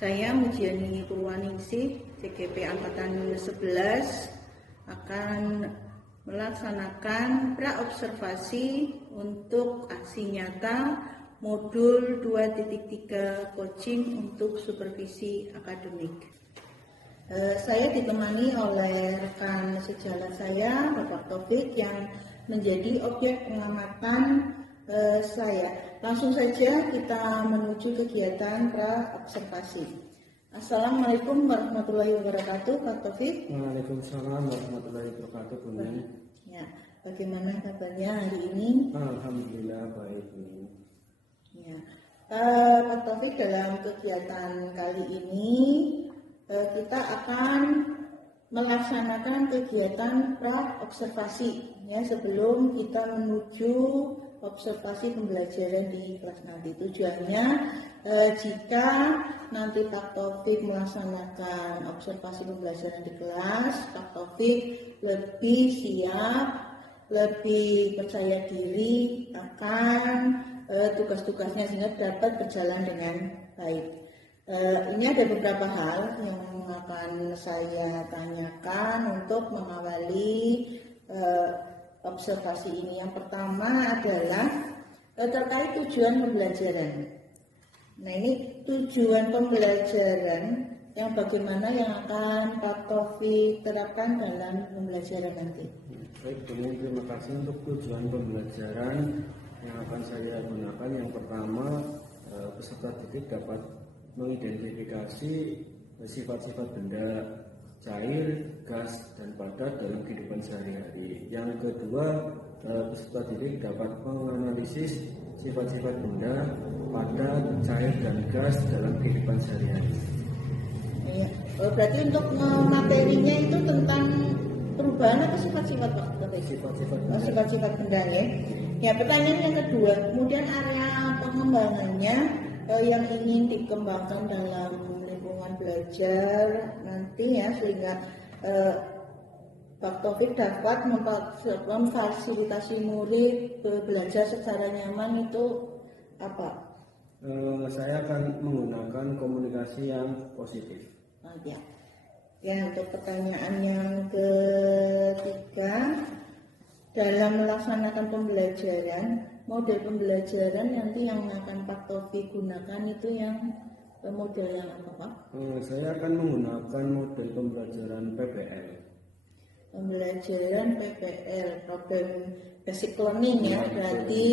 Saya Mujiani Purwaningsih, CGP Angkatan 11 akan melaksanakan praobservasi untuk aksi nyata modul 2.3 coaching untuk supervisi akademik. Saya ditemani oleh rekan sejalan saya, Bapak Taufik, yang menjadi objek pengamatan saya. Langsung saja kita menuju kegiatan praobservasi. Assalamualaikum warahmatullahi wabarakatuh, Pak Taufik. Waalaikumsalam warahmatullahi wabarakatuh, Bu Nani. Ya, bagaimana kabarnya hari ini? Alhamdulillah baik, Bu. Ya, Pak Taufik, dalam kegiatan kali ini kita akan melaksanakan kegiatan praobservasi ya, sebelum kita menuju observasi pembelajaran di kelas nanti. Tujuannya jika nanti Pak Taufik melaksanakan observasi pembelajaran di kelas, Pak Taufik lebih siap, lebih percaya diri akan tugas-tugasnya sehingga dapat berjalan dengan baik. Ini ada beberapa hal yang akan saya tanyakan untuk mengawali observasi ini. Yang pertama adalah terkait tujuan pembelajaran. Nah, ini tujuan pembelajaran yang bagaimana yang akan Pak Taufik terapkan dalam pembelajaran nanti. Baik, terima kasih untuk tujuan pembelajaran yang akan saya gunakan. Yang pertama, peserta didik dapat mengidentifikasi sifat-sifat benda cair, gas, dan padat dalam kehidupan sehari-hari. Yang kedua, peserta didik dapat menganalisis sifat-sifat benda padat, cair, dan gas dalam kehidupan sehari-hari. Ya, berarti untuk materinya itu tentang perubahan atau sifat-sifat, Pak? Sifat-sifat benda ya. Ya, pertanyaan yang kedua, kemudian area pengembangannya yang ingin dikembangkan dalam lingkungan belajar nanti ya, sehingga Pak Taufik dapat memfasilitasi murid belajar secara nyaman itu apa? Saya akan menggunakan komunikasi yang positif. Ya, untuk pertanyaan yang ketiga, dalam melaksanakan pembelajaran, model pembelajaran nanti yang akan Pak Taufik gunakan itu yang model yang apa, Pak? Saya akan menggunakan model pembelajaran PBL. Pembelajaran PBL, problem basic learning ya, berarti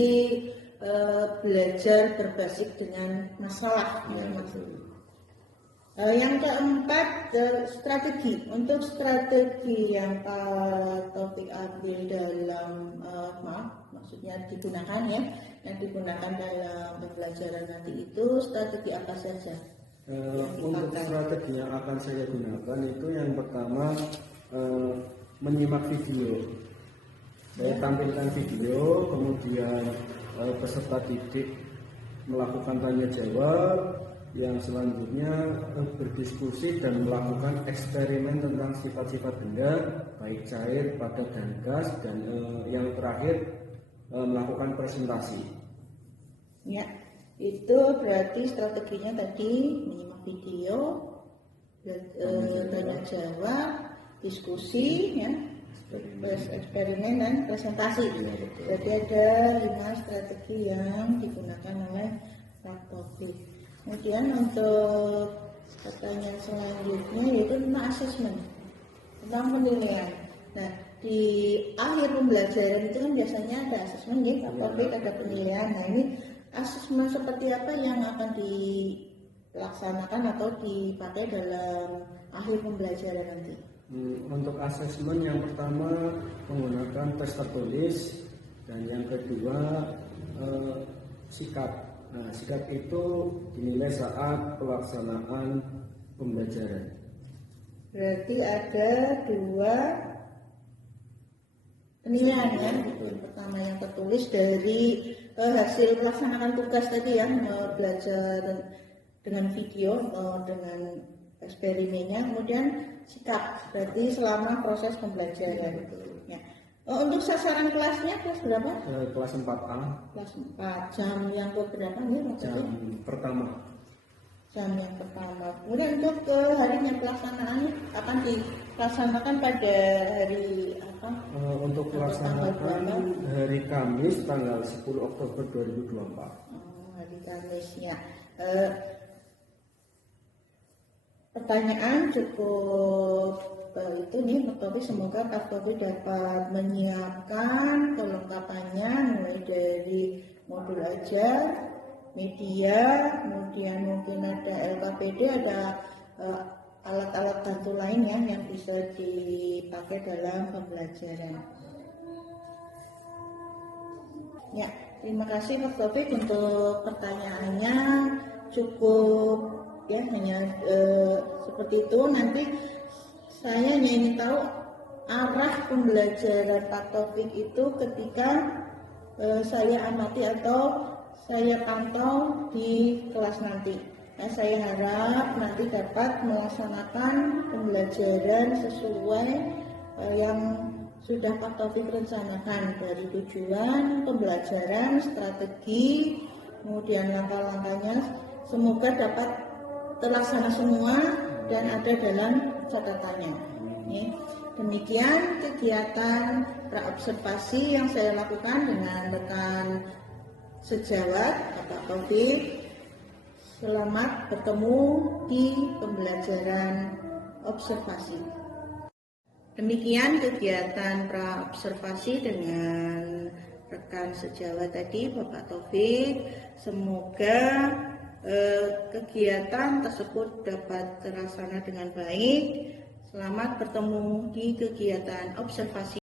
belajar berbasis dengan masalah. Ya, betul. Yang keempat, strategi. Untuk strategi yang Pak Taufik ambil dalam, maksudnya digunakan ya, yang digunakan dalam pembelajaran nanti itu strategi apa saja? Untuk strategi yang akan saya gunakan itu yang pertama, menyimak video. Saya tampilkan video, kemudian peserta didik melakukan tanya jawab. Yang selanjutnya berdiskusi dan melakukan eksperimen tentang sifat-sifat benda baik cair, padat, dan gas, dan yang terakhir melakukan presentasi. Ya, itu berarti strateginya tadi menyimak video, tanya jawab, diskusi, ya, eksperimen dan presentasi. Jadi ada 5 strategi yang digunakan oleh Pak Taufik. Kemudian untuk pertanyaan selanjutnya yaitu tentang asesmen, tentang penilaian. Nah, di akhir pembelajaran itu kan biasanya ada asesmen ya, Pak, ada penilaian. Nah, ini asesmen seperti apa yang akan dilaksanakan atau dipakai dalam akhir pembelajaran nanti? Untuk asesmen yang pertama menggunakan tes tertulis, dan yang kedua sikap. Nah, sikap itu dinilai saat pelaksanaan pembelajaran. Berarti ada 2 penilaian ya. Yang pertama yang tertulis dari hasil melaksanakan tugas tadi ya, belajar dengan video atau dengan eksperimennya. Kemudian sikap, berarti selama proses pembelajaran. Ya. Untuk sasaran kelasnya kelas berapa? Kelas 4A. Kelas 4. Jam yang berapa nih? Jam pertama. jam yang pertama. Kemudian untuk ke harinya pelaksanaannya akan dilaksanakan pada hari apa? Untuk pelaksanaan hari Kamis tanggal 10 Oktober 2024. Hari Kamis ya. Pertanyaan cukup itu nih Pak Tobi, semoga Pak Tobi dapat menyiapkan kelengkapannya mulai dari modul ajar, media, kemudian mungkin ada LKPD, ada alat-alat bantu lainnya yang bisa dipakai dalam pembelajaran. Ya, terima kasih Pak Taufik untuk pertanyaannya, cukup ya, hanya seperti itu. Nanti saya hanya ingin tahu arah pembelajaran Pak Taufik itu ketika saya amati atau saya pantau di kelas nanti. Nah, saya harap nanti dapat melaksanakan pembelajaran sesuai yang sudah Pak Taufik rencanakan, dari tujuan pembelajaran, strategi, kemudian langkah-langkahnya, semoga dapat terlaksana semua dan ada dalam catatannya. Demikian kegiatan praobservasi yang saya lakukan dengan rekan sejawat Pak Taufik. Selamat bertemu di pembelajaran observasi. Demikian kegiatan praobservasi dengan rekan sejawat tadi Bapak Taufik. Semoga kegiatan tersebut dapat terlaksana dengan baik. Selamat bertemu di kegiatan observasi.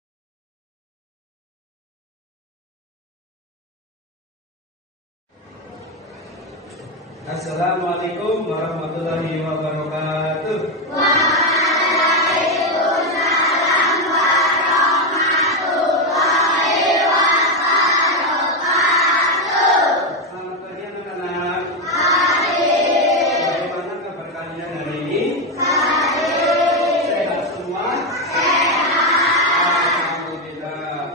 Assalamualaikum warahmatullahi wabarakatuh. Waalaikumsalam warahmatullahi wabarakatuh. Selamat pagi anak-anak. Pagi. Bagaimana kabar kalian hari ini? Baik. Sehat semua? Sehat. Alhamdulillah.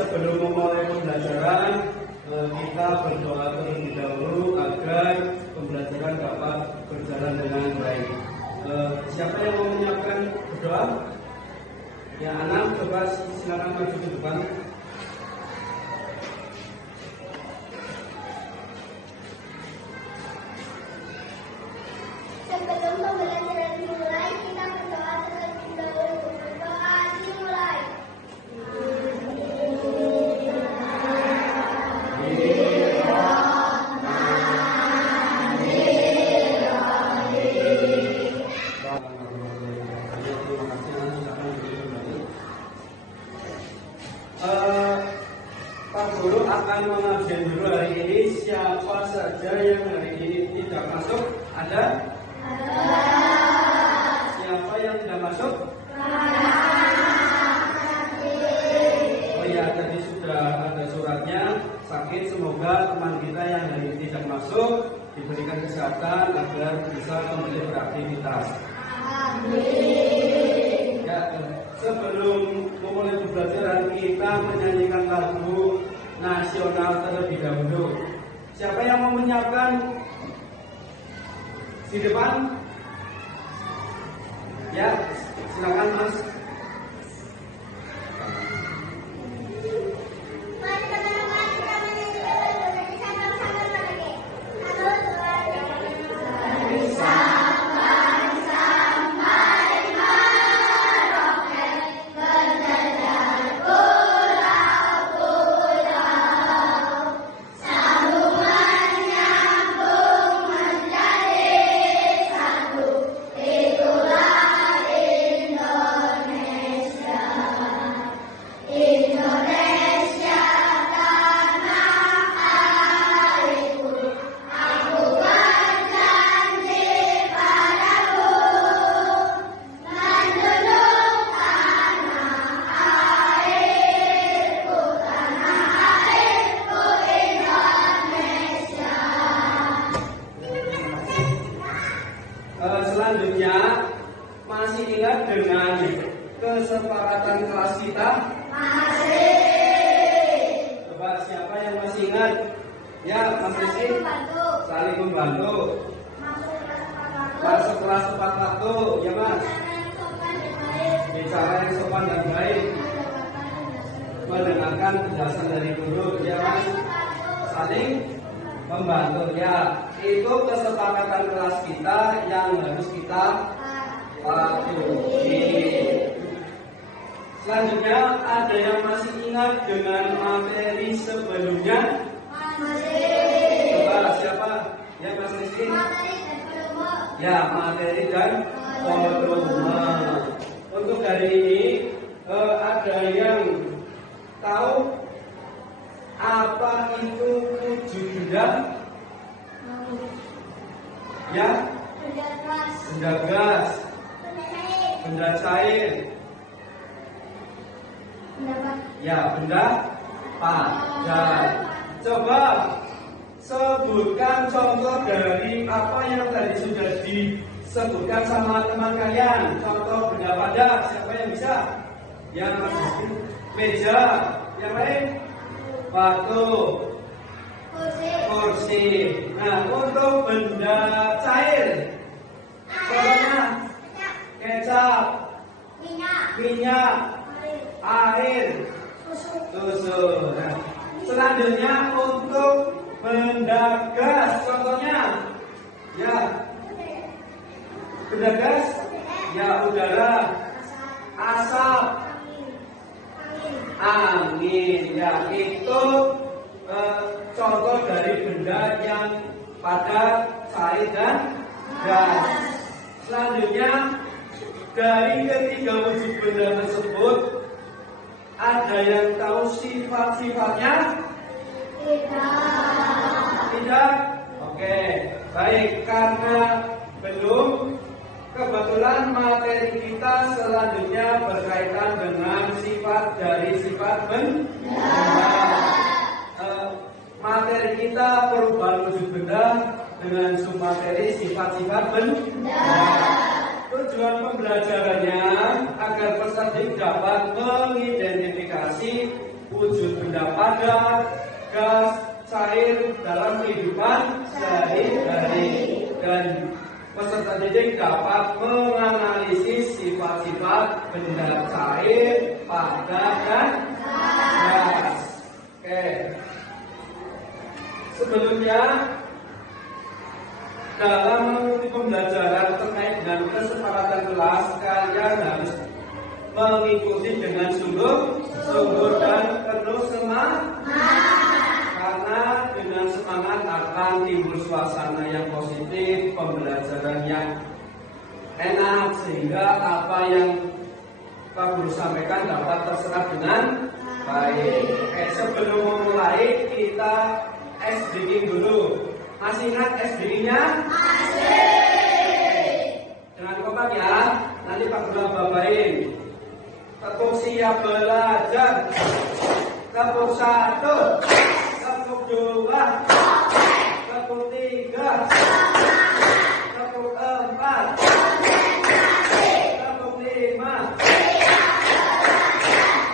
Sebelum memulai pembelajaran, kita berdoa terlebih dahulu agar pembelajaran dapat berjalan dengan baik. Siapa yang mau menyiapkan berdoa? Ya, anak, coba silakan maju ke depan. Sebelum pembelajaran dimulai, kita berdoa terlebih dahulu. Berdoa dimulai. Pak Guru akan mengabsen dulu hari ini. Siapa saja yang hari ini tidak masuk? Ada? Siapa yang tidak masuk? Oh ya, tadi sudah ada suratnya. Sakit, semoga teman kita yang hari ini tidak masuk diberikan kesehatan agar bisa kembali beraktivitas. Ya, sebelum memulai pembelajaran, kita menyanyikan lagu nasional terlebih dahulu. Siapa yang mau menyiapkan? Di depan? Ya, silakan Mas. Mari teman-teman, kita menyanyikan lagu dari sama-sama lagi. 'Saling membantu'. setelah tepat waktu, ya Mas. Bicara yang sopan dan baik. Mendengarkan penjelasan dari guru, ya Mas. Saling membantu, ya. Itu kesepakatan kelas kita yang harus kita patuhi. Selanjutnya, ada yang masih ingat dengan materi sebelumnya? Coba siapa? Ya Mas Rizky? Ya, materi dan volume. Untuk hari ini ada yang tahu apa itu wujud benda? Ya? Benda gas, benda cair. Ya, benda padat. Coba sebutkan contoh dari apa yang tadi sudah disebutkan sama teman kalian. Contoh benda padat, siapa yang bisa? Yang meja, yang lain? Batu, kursi. Nah, untuk benda cair, contohnya kecap, minyak, air, susu. Nah, selanjutnya untuk benda gas, contohnya, ya, benda gas, ya udara, asap, angin, ya itu contoh dari benda yang padat, cair dan gas. Selanjutnya dari ketiga wujud benda tersebut ada yang tahu sifat-sifatnya? Tidak? Oke, baik, karena belum. Kebetulan materi kita selanjutnya berkaitan dengan sifat dari sifat benda. Materi kita perubahan wujud benda dengan submateri sifat-sifat benda. Tujuan pembelajarannya agar peserta didik dapat mengidentifikasi wujud benda padat, gas, cair dalam kehidupan sehari-hari, dan peserta didik dapat menganalisis sifat-sifat benda cair, padat, dan gas. Oke. Sebelumnya, dalam mengikuti pembelajaran terkait dengan kesepakatan kelas, kalian harus mengikuti dengan sungguh dan penuh semangat. Karena dengan semangat akan timbul suasana yang positif, pembelajaran yang enak, sehingga apa yang Pak Guru sampaikan dapat terserap dengan baik. Sebelum memulai, kita SDG dulu. Masih ingat SDG-nya? Masih. Dengan kompak ya. Nanti Pak Guru babain. Tepuk siap belajar. Tepuk 1, tepuk 2, tepuk 3, tepuk 4, tepuk 5,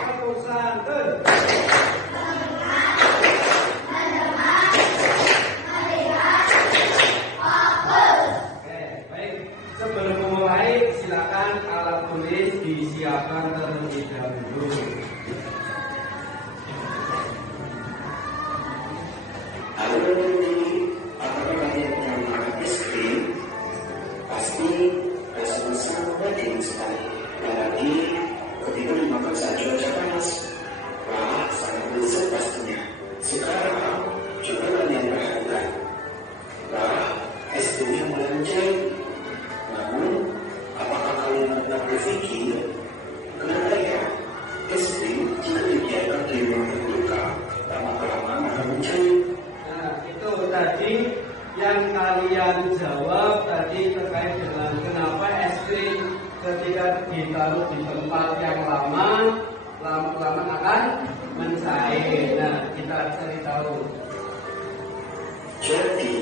tepuk santun. Sebelum memulai, silakan alat tulis disiapkan terlebih dahulu. Halo, apakah kalian pernah makan es krim? Pasti rasanya dingin sekali. Apalagi ketika dimakan saat cuaca panas. Wah, sangat lezat pastinya. Sekarang, coba kalian perhatikan. Wah, es krimnya mulai mencair. Namun, apakah kalian pernah berpikir kenapa ya es krim jika dibiarkan di ruang terbuka lama-kelamaan akan mencair? Nah, itu tadi yang kalian jawab tadi terkait dengan kenapa es krim ketika ditaruh di tempat yang lama-lama akan mencair. Nah, kita cari tahu. Jadi,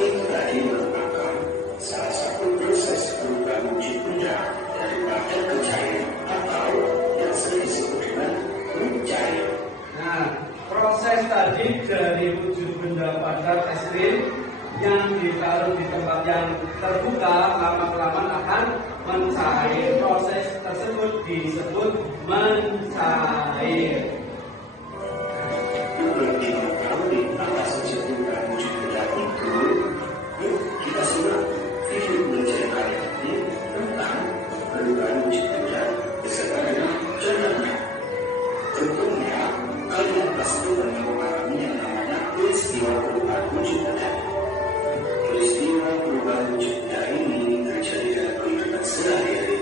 itu tadi merupakan salah satu proses perubahan wujud benda dari padat ke cair atau yang sering disebut dengan mencair. Nah, proses tadi dari wujud benda padat es krim yang ditaruh ditaruh di tempat yang terbuka, lama-kelamaan akan mencair. Proses tersebut disebut mencair. Berbagi mengetahui apa saja perubahan wujud benda itu, yuk kita simak video belajar kali ini tentang perubahan wujud benda beserta dengan contohnya. Tentunya kalian pasti pernah mengalami yang namanya peristiwa perubahan wujud benda. Peristiwa perubahan wujud benda ini terjadi dalam kehidupan sehari-hari.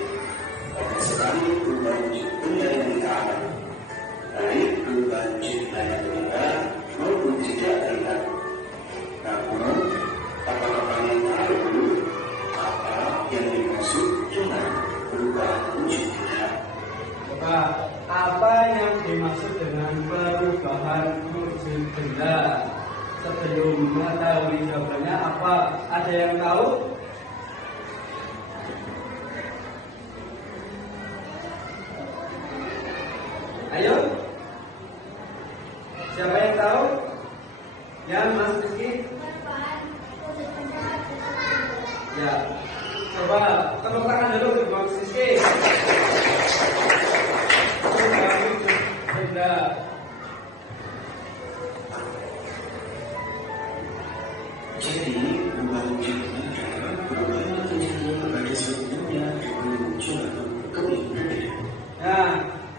Banyak sekali perubahan wujud benda yang kita alami, baik perubahan wujud benda yang terlihat maupun tidak terlihat. Namun, apakah kalian tahu apa yang dimaksud dengan perubahan wujud benda? Coba, apa yang dimaksud dengan perubahan wujud benda? Sebelum mengetahui jawabannya, apa ada yang tahu? Ayo, siapa yang tahu? Yang Mas Rizky? Ya, coba tepuk tangan dulu untuk Mas Rizky. Perubahan wujud benda. Jadi, perubahan wujud benda perubahan yang terjadi pada sebelumnya yang muncul atau kembali. Nah,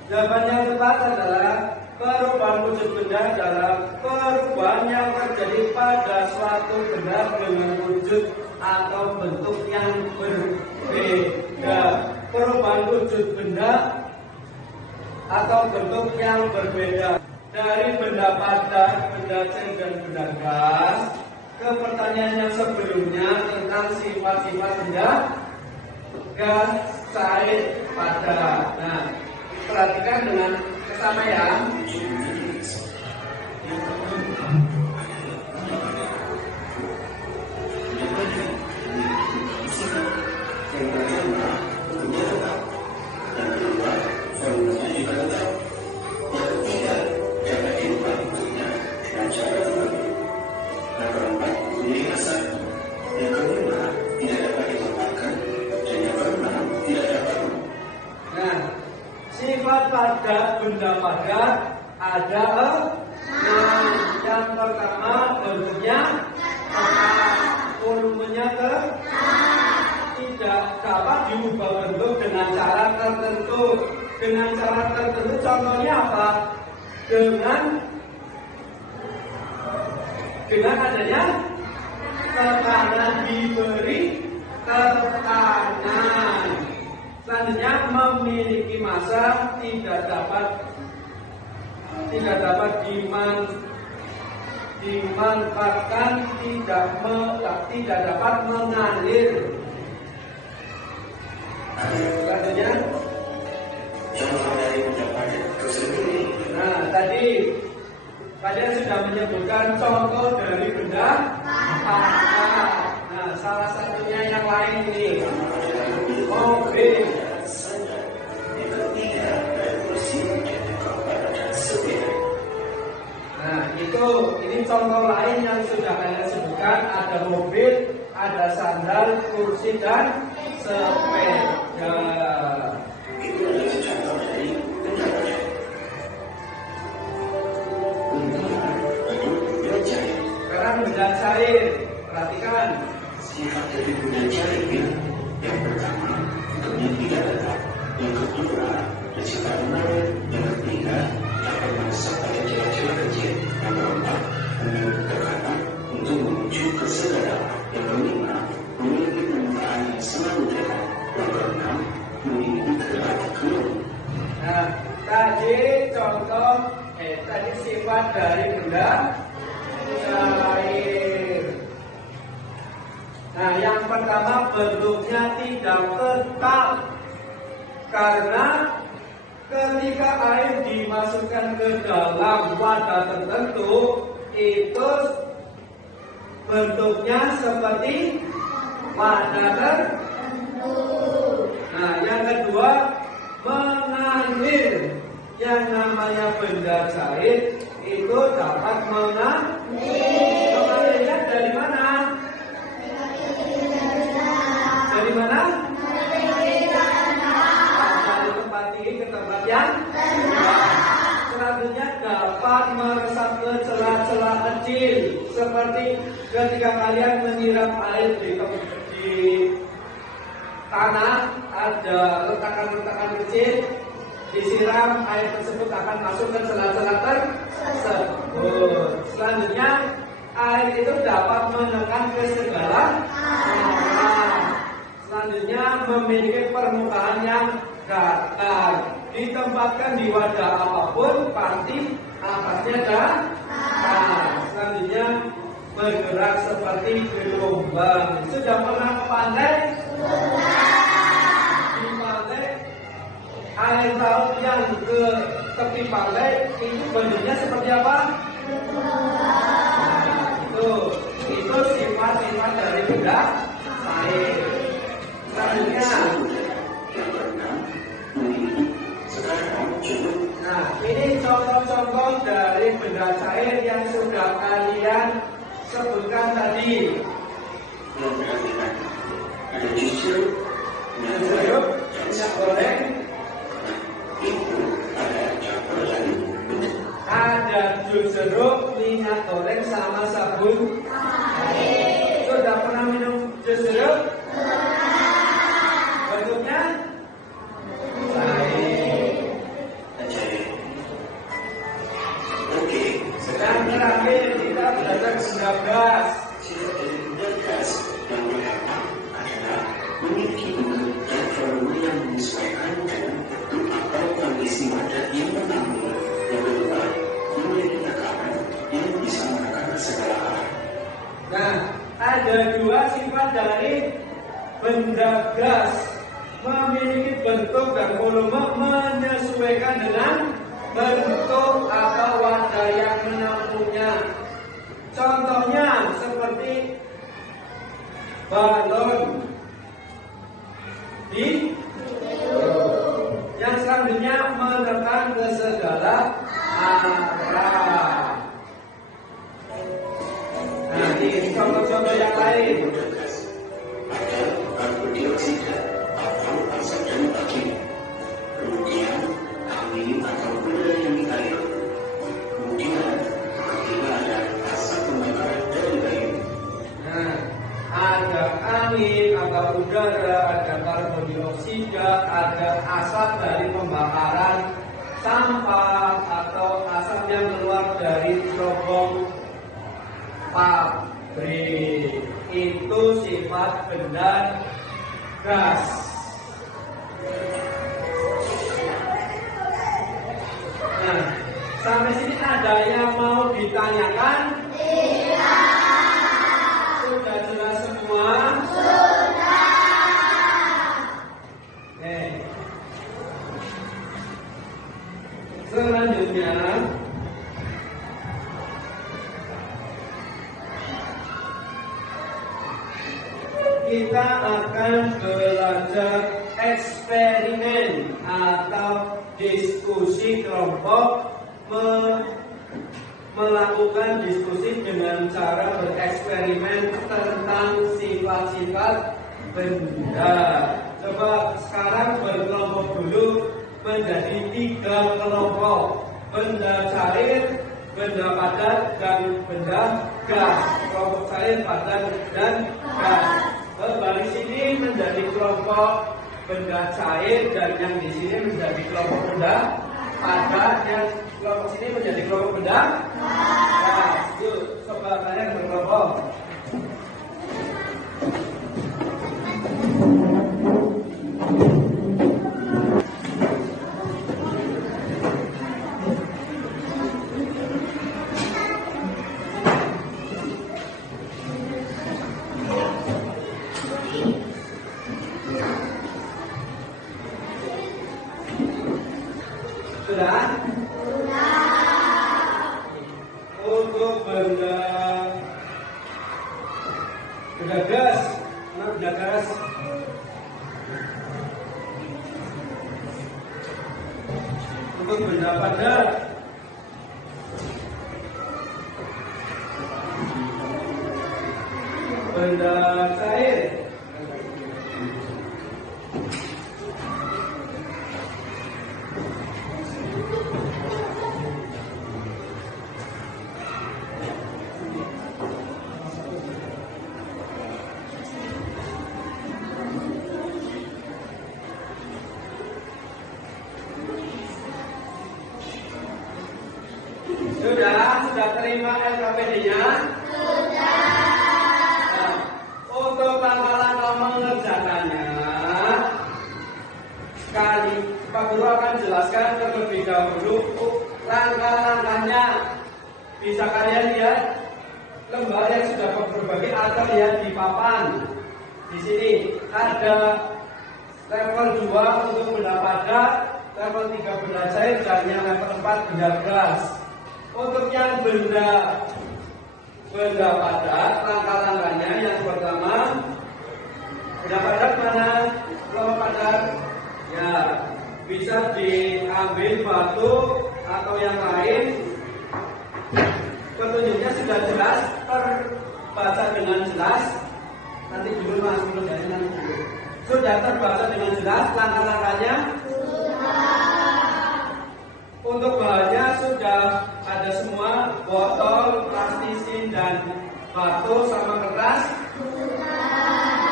jawaban yang tepat adalah perubahan wujud benda adalah perubahan yang terjadi pada suatu benda dengan wujud atau bentuk yang berbeda. Perubahan wujud benda atau bentuk yang berbeda dari benda padat, benda cair dan benda gas ke pertanyaan yang sebelumnya tentang sifat-sifat benda gas, cair, padat. Nah, perhatikan dengan kesamaan. Yang pertama, bentuknya tetap. Yang kedua, volumenya juga tetap. Yang ketiga, dapat diubah bentuknya dengan cara tertentu. Yang keempat, memiliki rasa. Yang kelima, tidak dapat dilombakan. Dan yang keenam, tidak dapat. Nah, sifat padat benda padat ada yang pertama bentuknya volumenya tidak dapat diubah bentuk dengan cara tertentu. Dengan cara tertentu contohnya apa? Dengan adanya tekanan, diberi tekanan. Selanjutnya memiliki massa, tidak dapat dimanfaatkan, tidak dapat mengalir. Selanjutnya, Contoh dari pendapat tersebut. nah tadi kalian sudah menyebutkan contoh dari benda padat. Nah, salah satunya yang lain ini mobil. Yang ketiga, dari kursi, yang keempat adalah sepeda. Nah, ini contoh lain yang sudah kalian sebutkan. Ada mobil, ada sandal, kursi, dan sepeda. Itu adalah contoh dari pendapat. Untuk benda cair. Sekarang benda cair, perhatikan. Sifat dari benda cair yang pertama, bentuknya tidak tetap. Yang kedua, bersifat mengalir. Yang ketiga, dapat masuk pada celah-celah kecil. Yang keempat, memiliki tekanan untuk menuju ke segala. Yang kelima, memiliki permukaan yang selalu datar. Yang keenam, memiliki gerak kurung. Nah, tadi contoh, tadi sifat dari benda cair. Nah, yang pertama bentuknya tidak tetap. Karena ketika air dimasukkan ke dalam wadah tertentu, itu bentuknya seperti wadah tertentu. Nah, yang kedua, mengalir. Yang namanya benda cair itu dapat mengalir. Mengalirnya dari mana? Dari mana? Dari tempat tinggi ke tempat yang rendah. Selanjutnya dapat meresap ke celah-celah kecil, seperti ketika kalian menyiram air di tanah, ada retakan-retakan kecil, disiram, air tersebut akan masuk ke celah-celah tersebut. Selanjutnya, air itu dapat menekan ke segala arah. Selanjutnya, memiliki permukaan yang datar. Ditempatkan di wadah apapun, pasti napasnya datar. Selanjutnya, bergerak seperti gelombang. Sudah pernah ke pantai? Di pantai, air laut yang ke tepi pantai itu bentuknya seperti apa? Itu sifat-sifat dari benda air. Selanjutnya, nah ini contoh-contoh dari benda cair yang sudah kalian sebutkan tadi. Ada jus jeruk, minyak goreng, ada jus jeruk, minyak goreng sama sabun air. Sudah pernah minum jus jeruk? Bentuknya cair. Oke. Sekarang terakhir kita belajar benda gas. Sifat dari benda gas yang pertama adalah memiliki bentuk dan volume yang menyesuaikan dengan bentuk atau kondisi wadah yang menampung. Yang kedua, memiliki tekanan yang bisa menekan ke segala arah. Nah, ada dua sifat dari benda gas, memiliki bentuk dan volume menyesuaikan dengan bentuk atau wadah yang menampungnya. Contohnya seperti balon di yang selanjutnya menekan ke segala arah. Nah, ini contoh-contoh yang lain. Ada karbon dioksida atau asap dari batu. Kemudian angin atau udara yang mengalir. Kemudian apabila ada asap pembakaran dari kayu. Nah, ada angin atau udara, ada karbon dioksida, ada asap dari pembakaran sampah atau asap yang keluar dari cerobong pabrik. Itu sifat benda gas. Nah, sampai sini ada yang mau ditanyakan? Sudah jelas semua? Selanjutnya, kita akan belajar eksperimen atau diskusi kelompok, melakukan diskusi dengan cara bereksperimen tentang sifat-sifat benda. Coba sekarang berkelompok dulu menjadi 3 kelompok: benda cair, benda padat, dan benda gas. Kelompok cair, padat, dan gas. Baris sini menjadi kelompok benda cair, dan yang di sini menjadi kelompok benda padat, yang kelompok sini menjadi kelompok benda gas. Yuk, coba kalian berkelompok. Sudah? Untuk benda gas, benda gas. Untuk benda padat, benda cair, Guru akan jelaskan terlebih dahulu langkah-langkahnya. Bisa kalian lihat lembar yang sudah berbagi atau lihat di papan. Di sini ada level 2 untuk benda padat, level 3 benda cair, dan yang level 4 benda gas. Untuk yang benda padat, langkah-langkahnya yang pertama, benda padat mana? Kelompok padat, ya bisa diambil batu atau yang lain. Petunjuknya sudah jelas, terbaca dengan jelas. Nanti dulu mas, nanti dulu. Sudah terbaca dengan jelas langkah-langkahnya. Untuk bahannya sudah ada semua, botol, plastisin, dan batu sama kertas.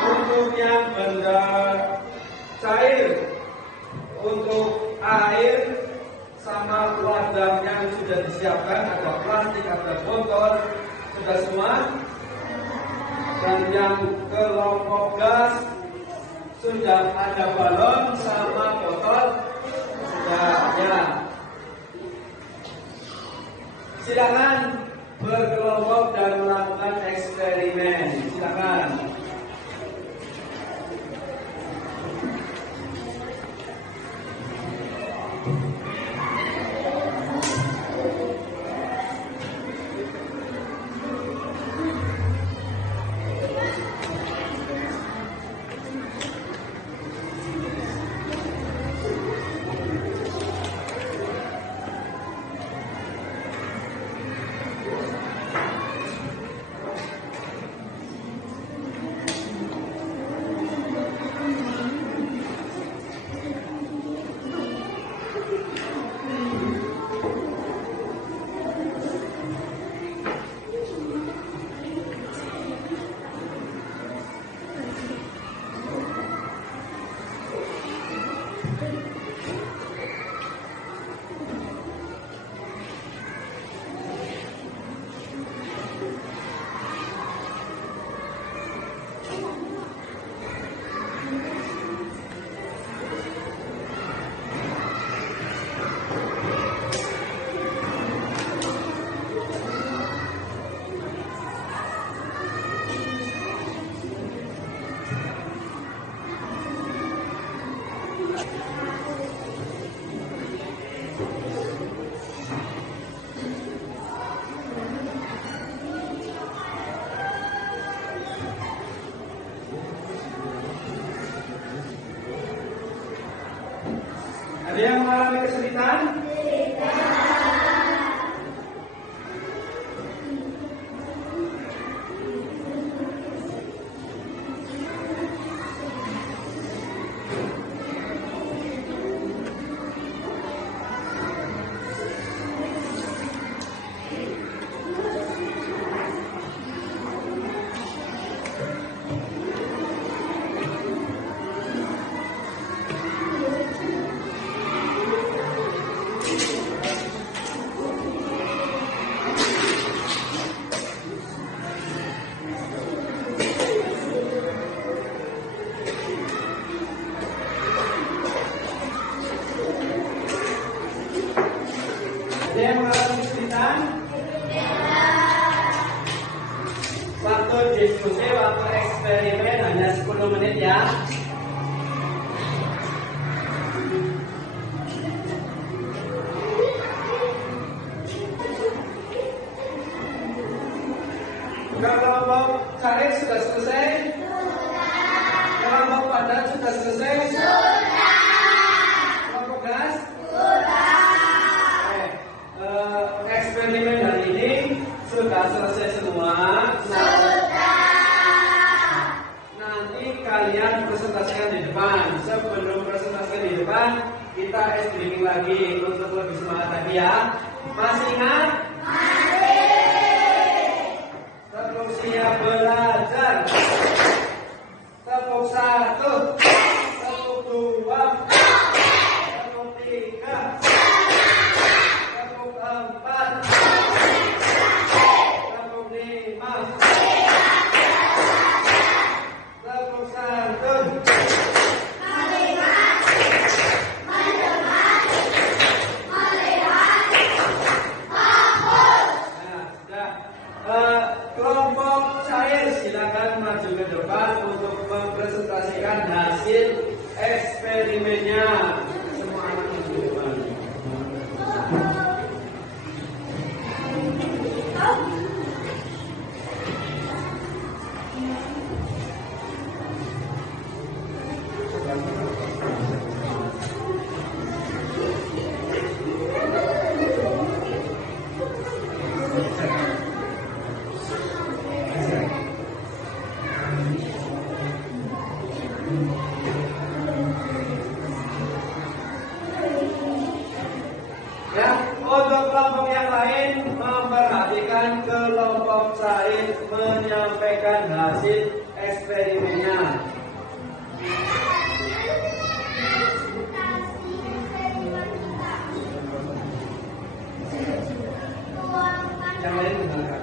Untuk yang benda cair, untuk air sama wadah yang sudah disiapkan, ada plastik, ada botol, sudah semua. Dan yang kelompok gas sudah ada balon sama botol, sudah ya. Silakan berkelompok dan melakukan eksperimen. Silakan. Ada yang mengalami kesulitan? Ada yang mengalami kesulitan? Waktu diskusi, waktu eksperimen hanya 10 menit ya. Kelompok cair sudah selesai? Kelompok padat sudah selesai? Kelompok gas? Eksperimen hari ini sudah selesai semua. Nanti kalian presentasikan di depan. Sebelum presentasikan di depan, kita streaming lagi untuk lebih semangat lagi ya. Masih ingat? Tepuk siap belajar. Tepuk 1, tepuk 2, tepuk 3, tepuk 4, tepuk 5, tepuk 1. depan untuk mempresentasikan hasil eksperimennya. Semua anak di depan. Ya, untuk kelompok yang lain memperhatikan kelompok lain menyampaikan hasil eksperimennya. Yang lain mendengarkan.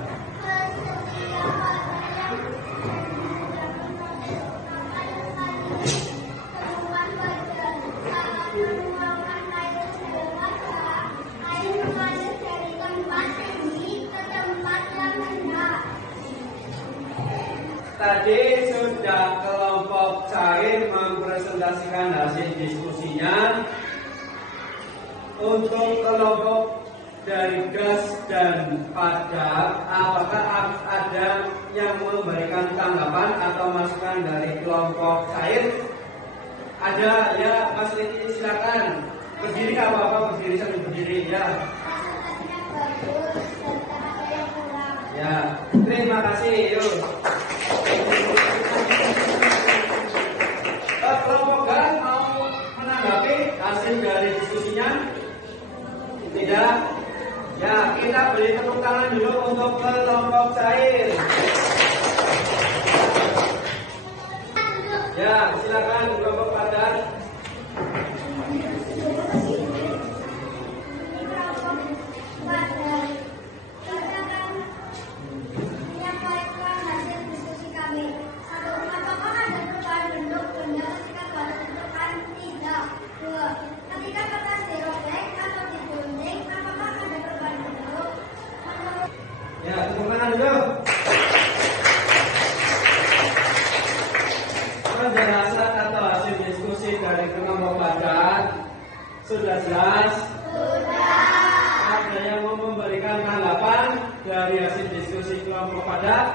Tadi sudah kelompok cair mempresentasikan hasil diskusinya. Untuk kelompok dari gas dan padat, apakah ada yang memberikan tanggapan atau masukan dari kelompok cair? Ada ya, Mas Riki, silakan. Berdiri nggak apa-apa, berdiri sambil berdiri ya. Ya, terima kasih. Yuk. Kelompok gas mau menanggapi hasil dari diskusinya? Tidak? Ya, kita beri tepuk tangan dulu untuk kelompok cair. Ya, silakan kelompok padat. Ketika kertas dirobek atau digunting, apakah ada perubahan bentuk? Ya, tepuk tangan dulu. Penjelasan atau hasil diskusi dari kelompok padat sudah jelas? Sudah. Ada yang mau memberikan tanggapan dari hasil diskusi kelompok padat?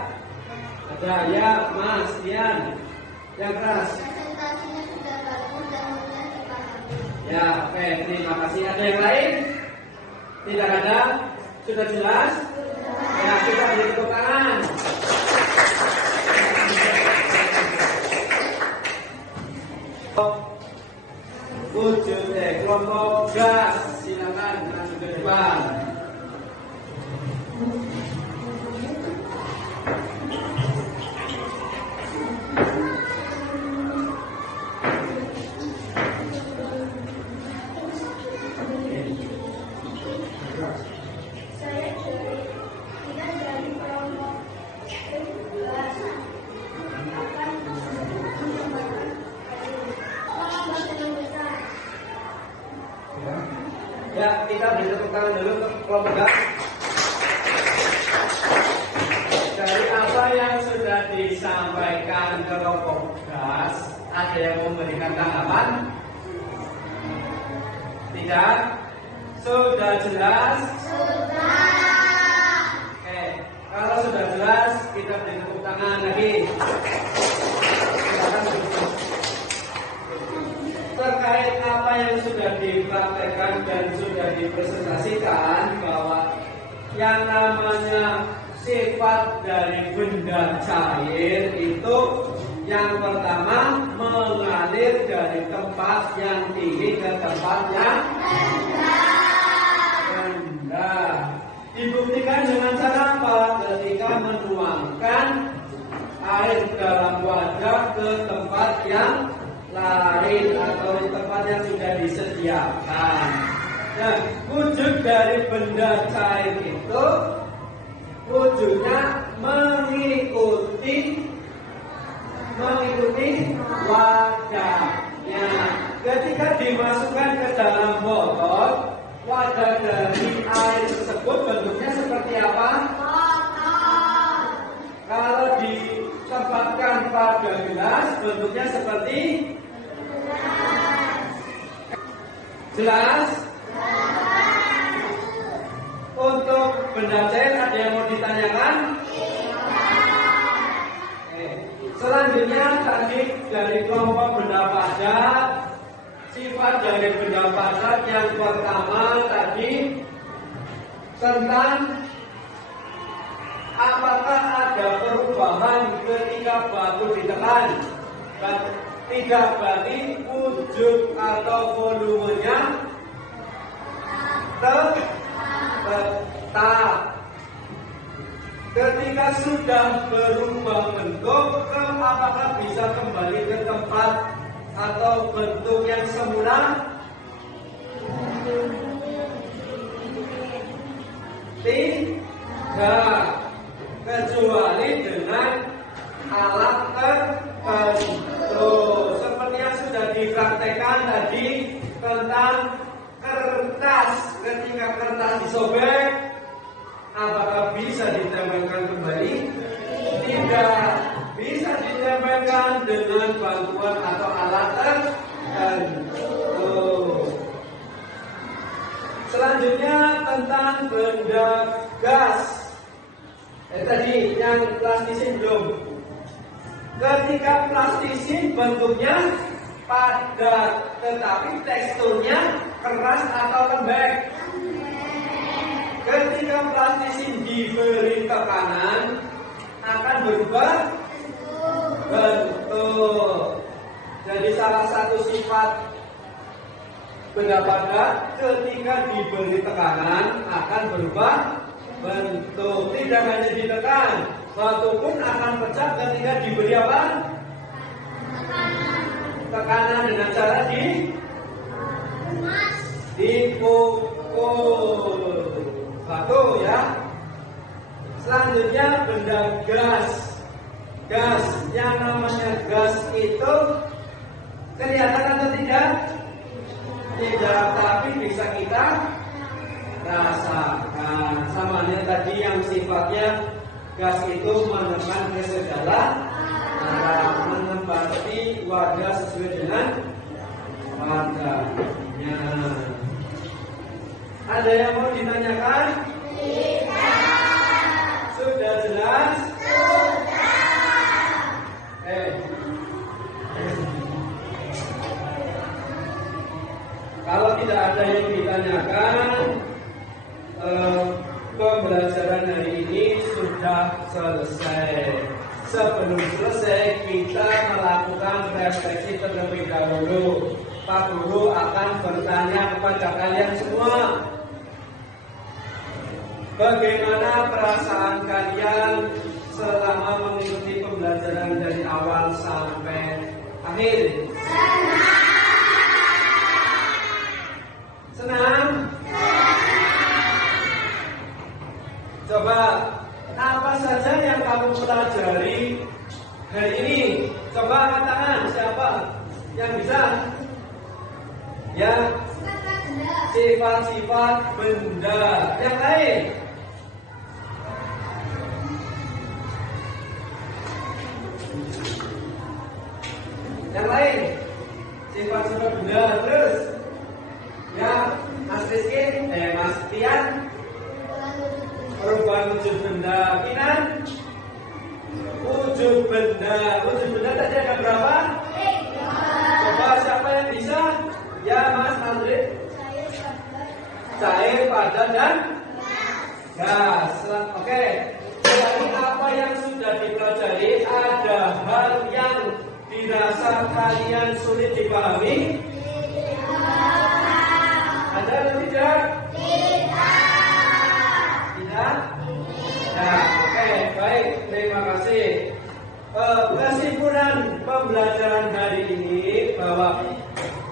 Ada ya, Mas Ian. Yang keras. Presentasinya sudah bagus dan mudah dipahami. Ya, oke, terima kasih. Ada yang lain? Tidak ada? Sudah jelas? Ya, kita beri tepuk tangan. Wujud kelompok gas, silakan maju ke depan. Saya tidak dari kelompok gas akan mengembangkan dengan besar. Ya, kita beri tepuk tangan dulu untuk kelompok gas. Dari apa yang sudah disampaikan kelompok gas, ada yang memberikan tanggapan? Tidak? Sudah jelas? Sudah. Oke, kalau sudah jelas, kita beri tepuk tangan lagi. Silakan. Terkait apa yang sudah dipraktekkan dan sudah dipresentasikan, bahwa yang namanya sifat dari benda cair itu yang pertama mengalir dari tempat yang tinggi ke tempat yang rendah. Dibuktikan dengan cara apa? Ketika menuangkan air dalam wadah ke tempat yang lain atau di tempat yang sudah disediakan. Nah, wujud dari benda cair itu wujudnya mengikuti wadahnya. Ketika dimasukkan ke dalam botol, wadah dari air tersebut bentuknya seperti apa? Kalau ditempatkan pada gelas bentuknya seperti jelas. Untuk benda cair ada yang mau ditanyakan? Selanjutnya tadi dari kelompok benda padat, sifat dari benda padat yang pertama tadi tentang apakah ada perubahan ketika batu ditekan. Tidak berarti wujud atau volumenya tetap. Ketika sudah berubah bentuk, apakah bisa kembali ke tempat atau bentuk yang semula? Tidak, kecuali dengan alat tertentu. Seperti yang sudah dipraktekkan tadi tentang kertas. Ketika kertas disobek, apakah bisa ditempelkan kembali? Tidak, bisa ditempelkan dengan bantuan atau alat tertentu. Selanjutnya tentang benda gas. Tadi yang plastisin belum. Ketika plastisin bentuknya padat, tetapi teksturnya keras atau lembek. Ketika plastisin diberi tekanan akan berubah bentuk. Jadi salah satu sifat benda padat ketika diberi tekanan akan berubah bentuk. Tidak hanya ditekan, batu pun akan pecah ketika diberi apa? Tekanan dengan cara dipukul batu ya. Selanjutnya benda gas. Gas, yang namanya gas itu kelihatan atau tidak? Tidak, tapi bisa kita rasakan. Sama halnya tadi yang sifatnya gas itu menekan ke segala arah, menempati wadah sesuai dengan wadahnya. Ada yang mau ditanyakan? Sudah jelas? Kalau tidak ada yang ditanyakan, pembelajaran hari ini sudah selesai. Sebelum selesai, kita melakukan refleksi terlebih dahulu. Pak Guru akan bertanya kepada kalian semua, bagaimana perasaan kalian selama mengikuti pembelajaran dari awal sampai akhir? Senang? Coba, apa saja yang kamu pelajari hari ini? Coba angkat tangan, siapa yang bisa? Ya, sifat-sifat benda. Yang lain? Yang lain? Sifat-sifat benda. Terus? Ya, Mas Rizky, Mas Tian, perubahan wujud benda. Kinan, wujud benda. Wujud benda tadi ada berapa? Coba siapa yang bisa? Ya, Mas Andri. Cair, padat, dan gas. Oke. Jadi apa yang sudah dipelajari? Ada hal yang dirasa kalian sulit dipahami? Ada atau tidak? Tidak? Nah, oke, baik, terima kasih. Kesimpulan pembelajaran hari ini bahwa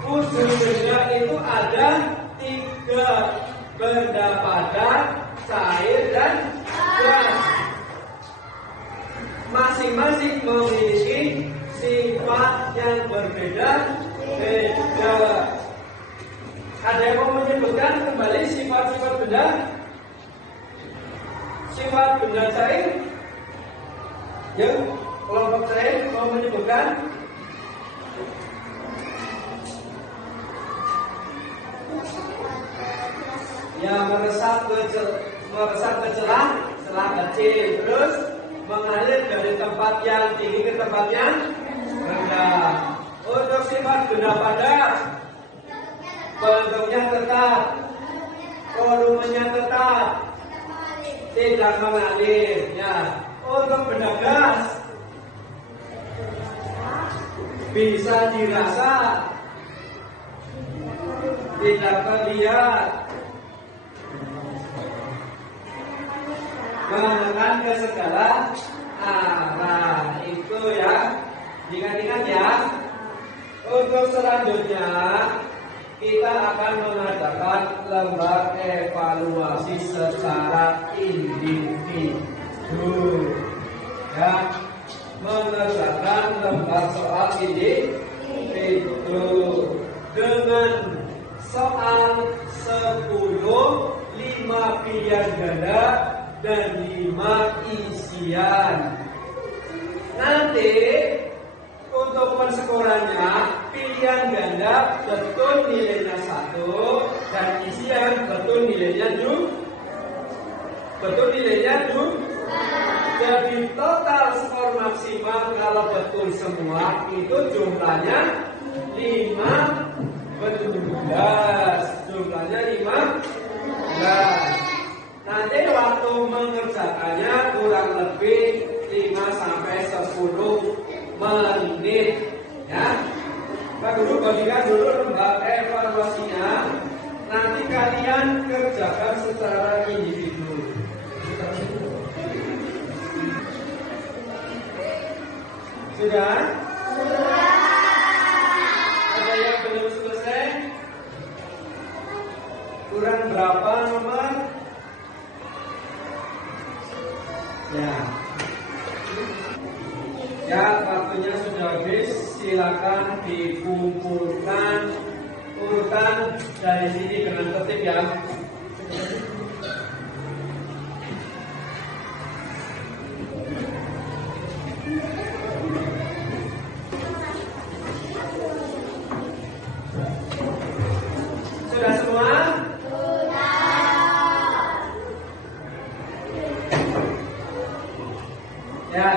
wujud benda itu ada 3: benda padat, cair, dan gas. Masing-masing memiliki sifat yang berbeda-beda. Ada yang mau menyebutkan kembali sifat-sifat benda? Sifat benda cair? Ya, Kelompok C mau menyebutkan? Ya, meresap ke celah kecil, terus mengalir dari tempat yang tinggi ke tempat yang rendah. Untuk sifat benda padat, bentuknya tetap, volumenya tetap, tidak mengalir. Ya, untuk benda gas bisa dirasa, tidak terlihat, mengenalkan ke segala arah. Itu ya, ingat-ingat ya. Untuk selanjutnya kita akan mengadakan lembar evaluasi secara individu, ya, mengerjakan lembar soal individu dengan soal 10, 5 pilihan ganda dan 5 isian. Nanti untuk penskorannya, pilihan ganda betul nilainya 1 dan isian betul nilainya 2. Jadi total skor maksimal kalau betul semua itu jumlahnya 15. Jumlahnya 15. Nanti waktu mengerjakannya kurang lebih 5-10 menit, ya. Kita dulu bagikan dulu lembar evaluasinya. Nanti kalian kerjakan secara individu. Sudah? Ada yang belum selesai? Kurang berapa nomor? Ya. Ya, waktunya sudah habis. Silakan dikumpulkan urutan dari sini dengan tertib ya. Sudah semua? Ya.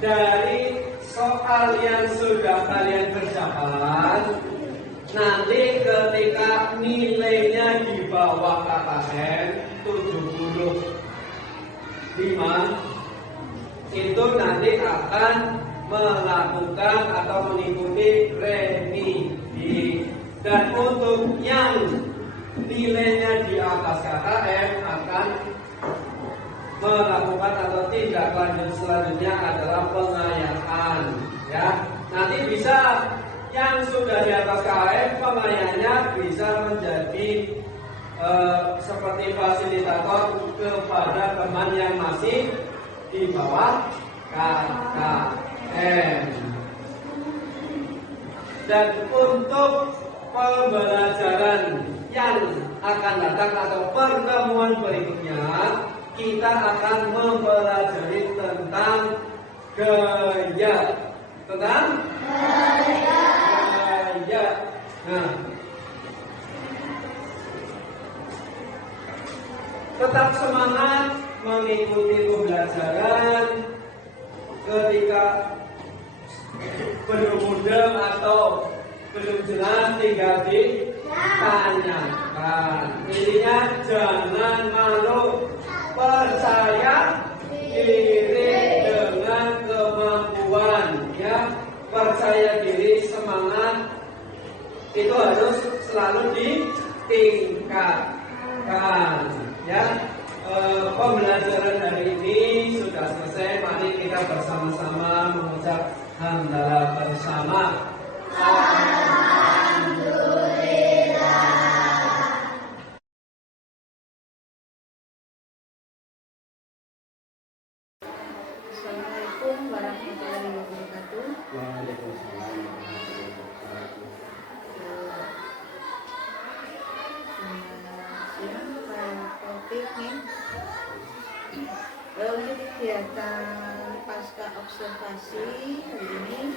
Dari soal yang sudah kalian kerjakan, nanti ketika nilainya di bawah KKM 75, itu nanti akan melakukan atau mengikuti remedi. Dan untuk yang nilainya di atas KKM akan melakukan atau tindak lanjut selanjutnya adalah pengayaan, ya. Nanti bisa yang sudah di atas KKM, pengayaannya bisa menjadi seperti fasilitator kepada teman yang masih di bawah KKM. Dan untuk pembelajaran yang akan datang atau pertemuan berikutnya, kita akan mempelajari tentang gaya. Tentang gaya. Nah, tetap semangat mengikuti pembelajaran. Ketika belum mudeng atau belum jelas tinggal ditanyakan. Intinya jangan malu, percaya diri dengan kemampuan, ya. Percaya diri, semangat itu harus selalu ditingkatkan, ya. Pembelajaran hari ini sudah selesai. Mari kita bersama-sama mengucap hamdalah bersama. Assalamualaikum warahmatullahi wabarakatuh. Waalaikumsalam warahmatullahi wabarakatuh. Siang Pak Taufik nih. Untuk kegiatan pasca presentasi hari ini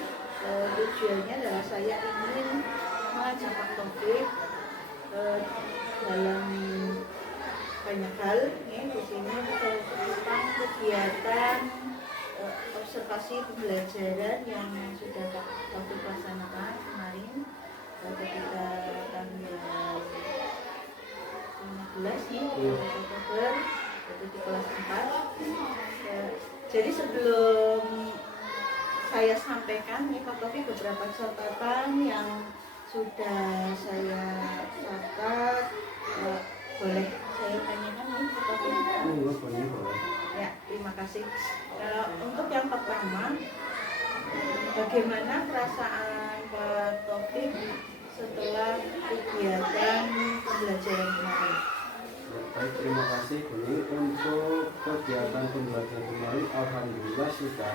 tujuannya adalah saya ingin mengajak Pak Taufik dalam banyak hal ya, di sini tentang kegiatan observasi pembelajaran yang sudah Pak Taufik laksanakan kemarin ketika tanggal 15 nih Oktober itu di kelas 4. Jadi sebelum saya sampaikan nih Pak Taufik beberapa catatan yang sudah saya catat, boleh saya tanyakan nih Pak Taufik? Boleh. Ya, terima kasih. Untuk yang pertama, bagaimana perasaan Pak Taufik setelah kegiatan pembelajaran kemarin? Baik, terima kasih Buni. Untuk kegiatan pembelajaran kemarin alhamdulillah sudah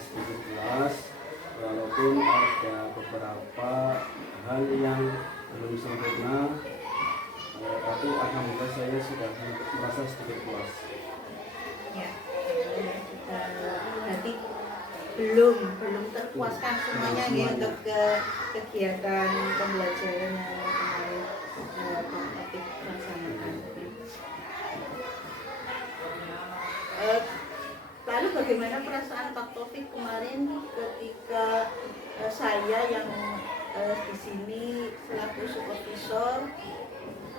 sedikit puas, walaupun ada beberapa hal yang belum sempurna, tapi alhamdulillah saya sudah merasa sedikit puas. Ya, berarti belum terpuaskan semuanya nih untuk kegiatan pembelajaran yang kemarin Pak Taufik laksanakan. Lalu bagaimana perasaan Pak Taufik kemarin ketika saya yang di sini selaku supervisor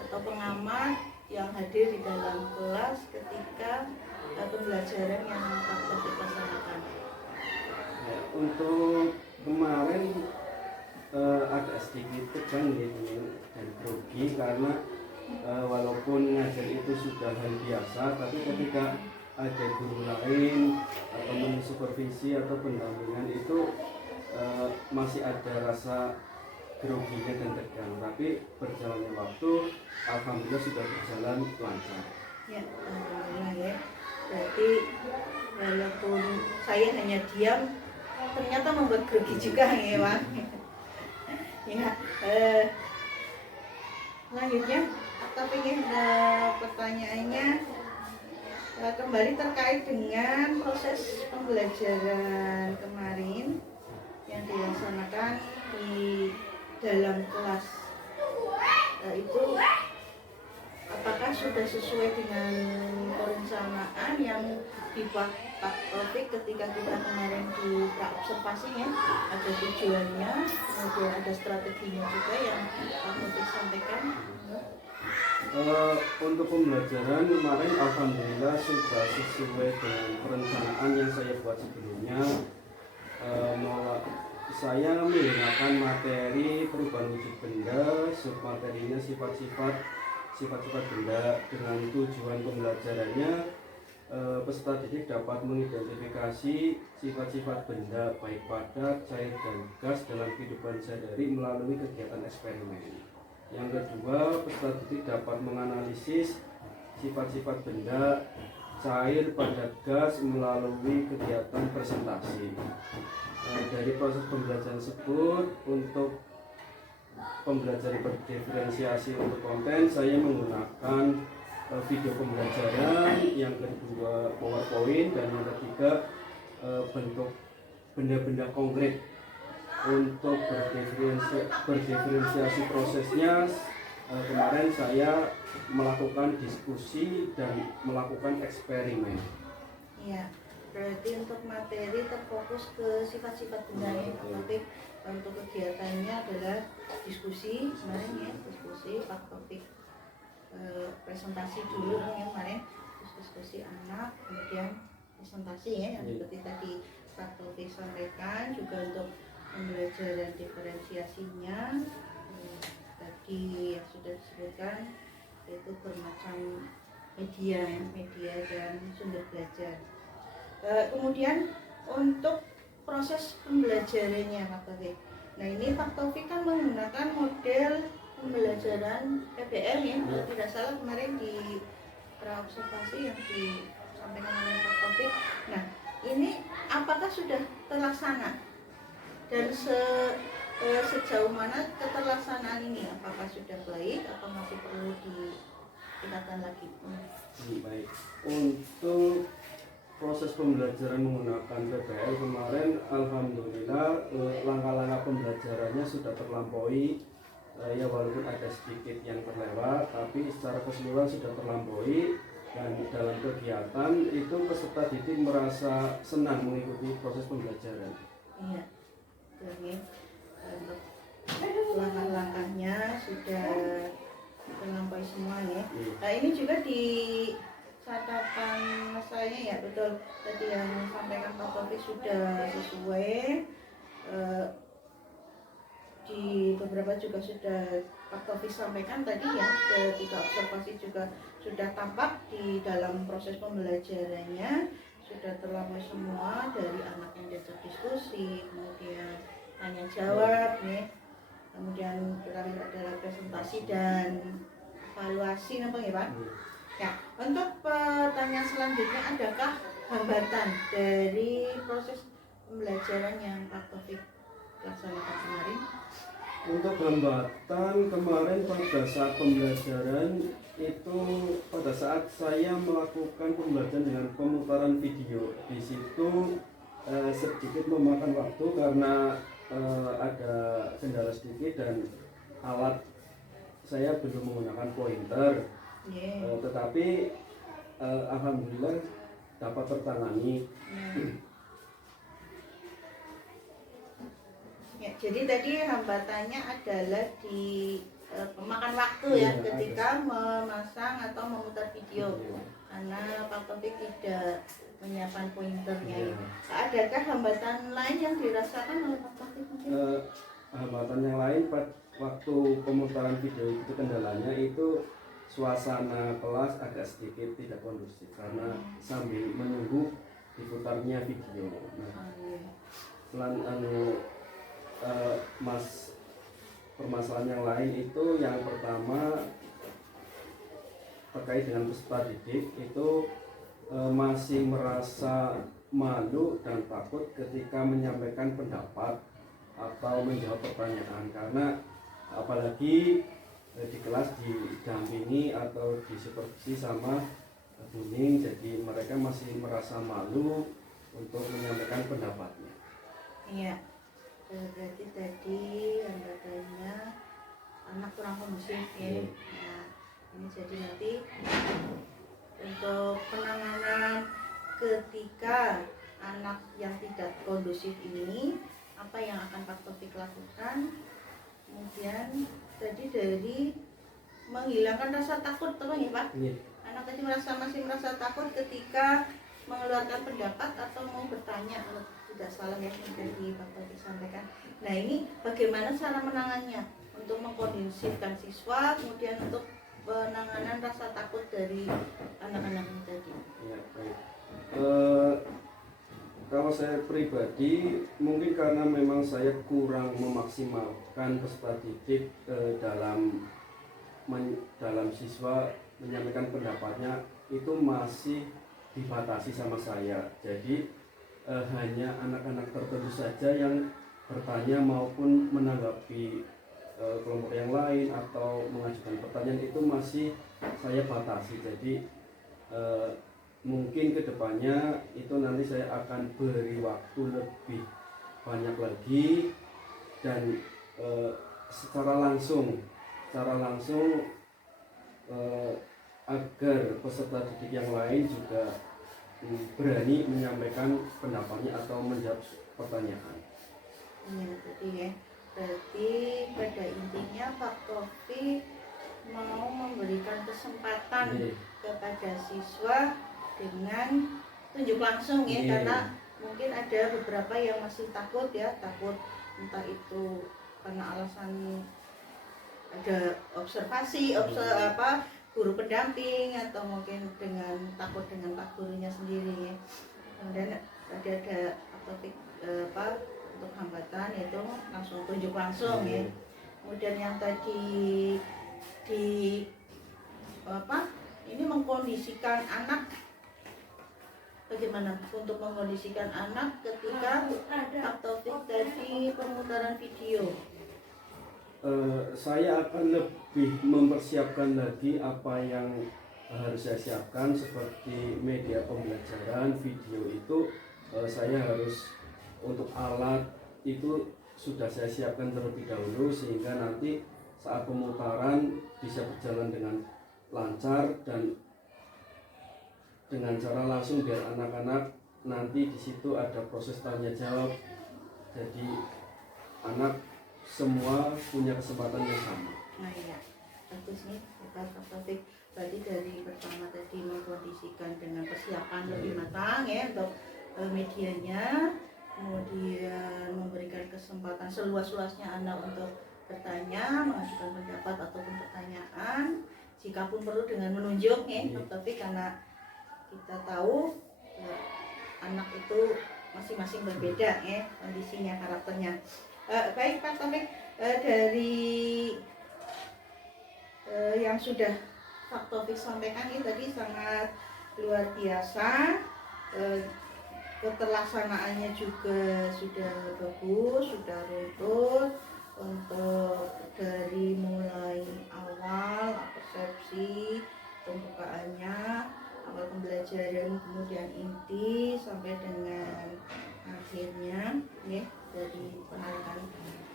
atau pengamat yang hadir di dalam kelas ketika pembelajaran yang Pak Taufik laksanakan? Ya, untuk kemarin agak sedikit tegang gitu dan grogi karena walaupun ngajar itu sudah hal biasa, tapi ketika ada guru lain atau mensupervisi atau pendampingan itu masih ada rasa groginya dan tegang. Tapi berjalannya waktu alhamdulillah sudah berjalan lancar. Ya, alhamdulillah ya. Berarti walaupun saya hanya diam, ternyata membuat grogi juga ya Pak. Ya, selanjutnya tapi pertanyaannya kembali terkait dengan proses pembelajaran kemarin yang dilaksanakan di dalam kelas, itu apakah sudah sesuai dengan perencanaan yang Pak Taufik ketika kita kemarin di observasinya, ada tujuannya, kemudian ada strateginya juga yang Pak Taufik sampaikan? Untuk pembelajaran kemarin alhamdulillah sudah sesuai dengan perencanaan yang saya buat sebelumnya. Saya menggunakan materi perubahan wujud benda, submaterinya sifat-sifat benda. Dengan tujuan pembelajarannya peserta didik dapat mengidentifikasi sifat-sifat benda baik padat, cair, dan gas dalam kehidupan sehari-hari melalui kegiatan eksperimen. Yang kedua, peserta didik dapat menganalisis sifat-sifat benda cair, padat, gas melalui kegiatan presentasi. Dari proses pembelajaran tersebut, untuk pembelajaran berdiferensiasi untuk konten, saya menggunakan video pembelajaran, yang kedua PowerPoint, dan yang ketiga bentuk benda-benda konkret. Untuk berdiferensiasi prosesnya, kemarin saya melakukan diskusi dan melakukan eksperimen. Iya, berarti untuk materi terfokus ke sifat-sifat benda ya, Taufik. Untuk kegiatannya adalah diskusi kemarin ya, diskusi Pak Taufik presentasi dulu yang kemarin, diskusi anak, kemudian presentasi ya yang seperti tadi Pak Taufik sampaikan, juga untuk pembelajaran diferensiasinya tadi yang sudah disebutkan, yaitu bermacam media dan sumber belajar. Kemudian untuk proses pembelajarannya Pak Taufik, nah ini Pak Taufik kan menggunakan model pembelajaran PBL ya, kalau tidak salah kemarin di praobservasi yang disampaikan oleh Pak Taufik. Nah ini apakah sudah terlaksana? Dan sejauh mana keterlaksanaan ini, apakah sudah baik atau masih perlu ditingkatkan lagi? Baik, untuk proses pembelajaran menggunakan PBL kemarin, alhamdulillah langkah-langkah pembelajarannya sudah terlampaui. Ya walaupun ada sedikit yang terlewat, tapi secara keseluruhan sudah terlampaui. Dan dalam kegiatan itu peserta didik merasa senang mengikuti proses pembelajaran. Iya, betul ya. Untuk langkah-langkahnya sudah terlampaui semua ya. Nah ini juga di catatan saya ya, betul tadi yang disampaikan Pak Taufik sudah sesuai. Di beberapa juga sudah Pak Taufik sampaikan tadi ya, ketika observasi juga sudah tampak di dalam proses pembelajarannya sudah terlampaui semua, dari anak yang diajak diskusi, kemudian tanya jawab nih, kemudian terakhir adalah presentasi dan evaluasi, apa ya Pak? Ya, untuk pertanyaan selanjutnya, adakah hambatan dari proses pembelajaran yang Pak Taufik laksanakan kemarin? Untuk hambatan kemarin pada saat pembelajaran itu, pada saat saya melakukan pembelajaran dengan pemutaran video, di situ sedikit memakan waktu karena ada kendala sedikit dan alat saya belum menggunakan pointer. Tetapi alhamdulillah dapat tertangani. Ya, jadi tadi hambatannya adalah di pemakan waktu ya, ketika memasang atau memutar video, karena Pak Taufik tidak menyiapkan pointernya. Adakah hambatan lain yang dirasakan oleh Pak Taufik? Hambatan yang lain waktu pemutaran video itu, kendalanya itu suasana kelas agak sedikit tidak kondusif karena sambil menunggu diputarnya video. Permasalahan yang lain itu, yang pertama terkait dengan peserta didik itu masih merasa malu dan takut ketika menyampaikan pendapat atau menjawab pertanyaan, karena apalagi di kelas didampingi atau disupervisi sama bimbing, jadi mereka masih merasa malu untuk menyampaikan pendapatnya. Iya. Berarti tadi hambatannya anak kurang kondusif ya. Nah, ini jadi nanti untuk penanganan ketika anak yang tidak kondusif ini, apa yang akan Pak Taufik lakukan? Kemudian tadi dari menghilangkan rasa takut, teman ya Pak? Anak tadi masih merasa takut ketika mengeluarkan pendapat atau mau bertanya, tidak salah ya yang tadi Pak Taufik sampaikan. Nah ini bagaimana cara menangannya untuk mengkondusifkan siswa, kemudian untuk penanganan rasa takut dari anak-anak ini tadi? Ya, baik. Kalau saya pribadi, mungkin karena memang saya kurang memaksimalkan peserta didik dalam siswa menyampaikan pendapatnya, itu masih dibatasi sama saya. Jadi hanya anak-anak tertentu saja yang bertanya maupun menanggapi kelompok yang lain atau mengajukan pertanyaan, itu masih saya batasi. Jadi mungkin kedepannya itu nanti saya akan beri waktu lebih banyak lagi, dan secara langsung agar peserta didik yang lain juga berani menyampaikan pendapatnya atau menjawab pertanyaan. Iya tadi ya. Berarti pada intinya Pak Taufik mau memberikan kesempatan kepada siswa dengan tunjuk langsung ya, karena mungkin ada beberapa yang masih takut ya, takut entah itu karena alasan ada observasi, guru pendamping, atau mungkin dengan takut dengan Pak gurunya sendiri ya. Kemudian tadi ada topik untuk hambatan yaitu langsung tunjuk langsung ya. Kemudian yang tadi ini mengkondisikan anak, bagaimana untuk mengkondisikan anak ketika Pak Taufik tadi pemutaran video? Saya akan lebih mempersiapkan lagi apa yang harus saya siapkan seperti media pembelajaran, video itu saya harus untuk alat itu sudah saya siapkan terlebih dahulu sehingga nanti saat pemutaran bisa berjalan dengan lancar dan dengan cara langsung biar anak-anak nanti di situ ada proses tanya jawab. Jadi anak semua punya kesempatan yang sama. Nah iya, bagus nih Pak Taufik. Berarti dari pertama tadi mengkondisikan dengan persiapan lebih matang ya untuk medianya, kemudian memberikan kesempatan seluas-luasnya anak untuk bertanya, mengajukan pendapat ataupun pertanyaan, jika pun perlu dengan menunjuk ya Pak Taufik, karena kita tahu anak itu masing-masing berbeda ya kondisinya, karakternya. Baik Pak Taufik, dari yang sudah Pak Taufik sampaikan ini tadi sangat luar biasa, keterlaksanaannya juga sudah bagus, sudah runtut untuk dari mulai awal persepsi pembukaannya, awal pembelajaran, kemudian inti sampai dengan akhirnya ya, dari penarikan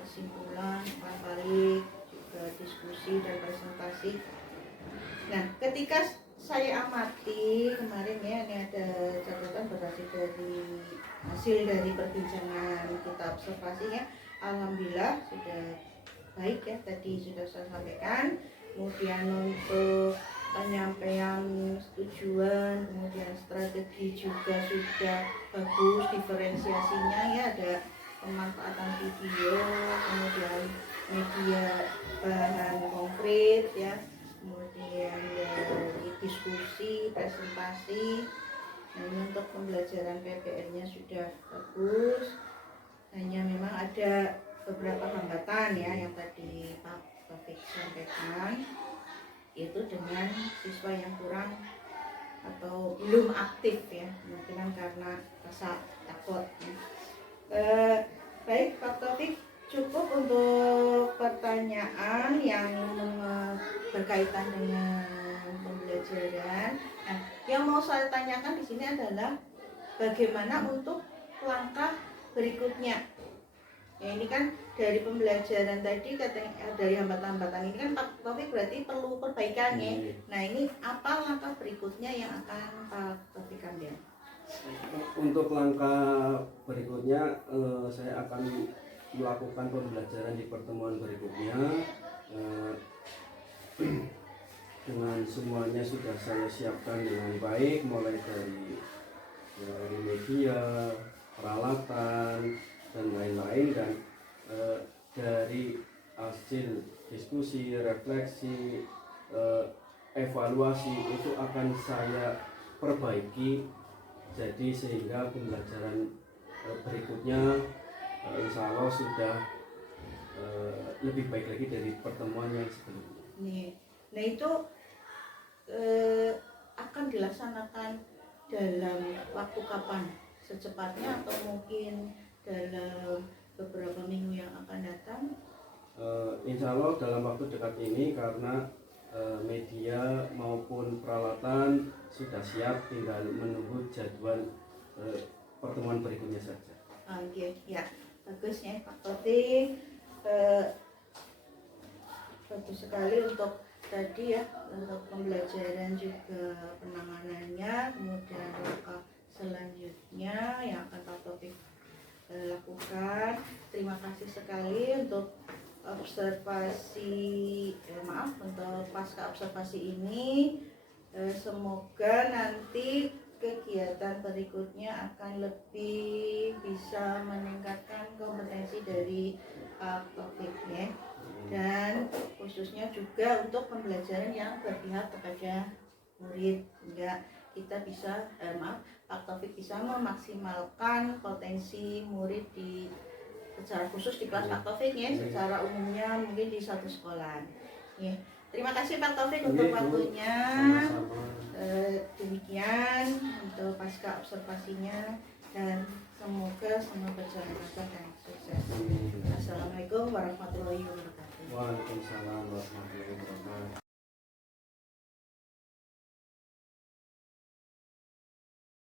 kesimpulan, umpan balik, juga diskusi dan presentasi. Nah, ketika saya amati kemarin ya, ini ada catatan berhasil dari hasil dari perbincangan kita observasi ya, alhamdulillah sudah baik ya, tadi sudah saya sampaikan. Kemudian untuk penyampaian tujuan, kemudian strategi juga sudah bagus, diferensiasinya ya, ada pemanfaatan video, kemudian media bahan konkret ya, kemudian dari diskusi, presentasi. Nah, ini untuk pembelajaran PPR-nya sudah bagus, hanya memang ada beberapa hambatan ya yang tadi Pak Taufik sampaikan, yaitu dengan siswa yang kurang atau belum aktif ya, kemungkinan karena rasa takut ya. Baik Pak Taufik, cukup untuk pertanyaan yang berkaitan dengan pembelajaran. Nah, yang mau saya tanyakan di sini adalah bagaimana untuk langkah berikutnya. Ya, ini kan dari pembelajaran tadi katanya dari hambatan-hambatan ini kan Pak Taufik berarti perlu perbaikan ya. Nah, ini apa langkah berikutnya yang akan Pak Taufik ambil? Untuk langkah berikutnya saya akan melakukan pembelajaran di pertemuan berikutnya dengan semuanya sudah saya siapkan dengan baik, mulai dari media, peralatan dan lain-lain, dan dari hasil diskusi, refleksi, evaluasi itu akan saya perbaiki, jadi sehingga pembelajaran berikutnya insya Allah sudah lebih baik lagi dari pertemuan yang sebelumnya. Nah itu akan dilaksanakan dalam waktu kapan? Secepatnya atau mungkin dalam beberapa minggu yang akan datang? Insya Allah dalam waktu dekat ini, karena media maupun peralatan sudah siap, tinggal menunggu jadwal pertemuan berikutnya saja. Oke, ya bagus ya Pak Taufik, bagus sekali untuk tadi ya, untuk pembelajaran juga penanganannya, kemudian langkah selanjutnya yang akan Pak Taufik lakukan. Terima kasih sekali untuk observasi, untuk pasca observasi ini. Semoga nanti kegiatan berikutnya akan lebih bisa meningkatkan kompetensi dari Pak Taufik ya. Dan khususnya juga untuk pembelajaran yang berpihak kepada murid, sehingga kita bisa Pak Taufik bisa memaksimalkan potensi murid di secara khusus di kelas Pak Taufik ya, secara umumnya mungkin di satu sekolah ya. Terima kasih Pak Taufik untuk waktunya. Demikian untuk pasca observasinya, dan semoga semua berjalan lancar dan sukses. Assalamualaikum warahmatullahi wabarakatuh. Waalaikumsalam warahmatullahi wabarakatuh.